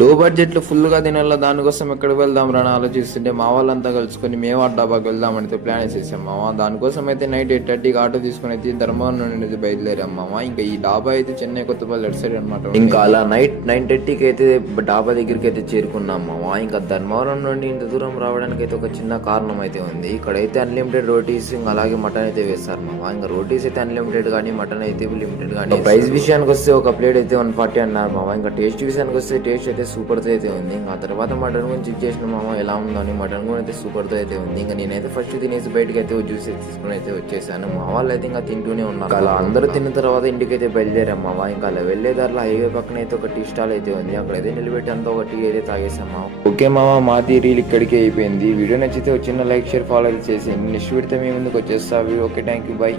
లో బడ్జెట్ లో ఫుల్ గా తినాల, దానికోసం ఎక్కడికి వెళ్దాం రా అని ఆలోచిస్తుంటే మా వాళ్ళంతా కలుసుకొని మేము ఆ డాబాకి వెళ్దామని ప్లాన్ వేసేసాం మామ. దానికోసం అయితే నైట్ 8:30కి ఆటో తీసుకుని అయితే ధర్మవరం నుండి అయితే బయలుదేరాం మామ. ఇంకా ఈ డాబా అయితే చెన్నై కొత్తపల్లి అటు సైడ్ అనమాట. ఇంకా అలా నైట్ 9:30కి అయితే డాబా దగ్గరికి అయితే చేరుకున్నాం మామ. ఇంకా ధర్మవరం నుండి ఇంత దూరం రావడానికి అయితే ఒక చిన్న కారణం అయితే ఉంది. ఇక్కడైతే అన్లిమిటెడ్ రోటీస్ ఇంకా అలాగే మటన్ అయితే వేస్తారు మామ. ఇంకా రోటీస్ అయితే అన్లిమిటెడ్ కానీ మటన్ అయితే లిమిటెడ్ కానీ. ప్రైస్ విషయానికి వస్తే ఒక ప్లేట్ అయితే 140 అన్నారు మామ. ఇంకా టేస్ట్ విషయానికి వస్తే టేస్ట్ అయితే సూపర్ తో అయితే ఉంది. ఇంకా తర్వాత మటన్ గురించి చెక్ చేసిన మామ ఎలా ఉందని. మటన్ కూడా అయితే సూపర్ తో అయితే ఉంది. ఇంకా నేనైతే ఫస్ట్ తినేసి బయటకి అయితే జ్యూస్ తీసుకుని అయితే వచ్చేసాను. మా వాళ్ళు అయితే ఇంకా తింటూనే ఉన్నారు. అలా అందరూ తిన్న తర్వాత ఇంటికి అయితే బయలుదేరాం మామ. ఇంకా అలా వెళ్లే దారిలో హైవే పక్కన అయితే ఒక టీ స్టాల్ అయితే ఉంది. అక్కడైతే నిలబెట్టి అంతా ఒక టీ అయితే తాగేసాం మామ. ఓకే మామ, మాది రీల్ ఇక్కడికే అయిపోయింది. వీడియో నచ్చితే ఒక చిన్న లైక్ షేర్ ఫాలో అయితే చేసేయండి. నెక్స్ట్ వీడితో మీ ముందుకు వచ్చేస్తా. Okay, thank you, by.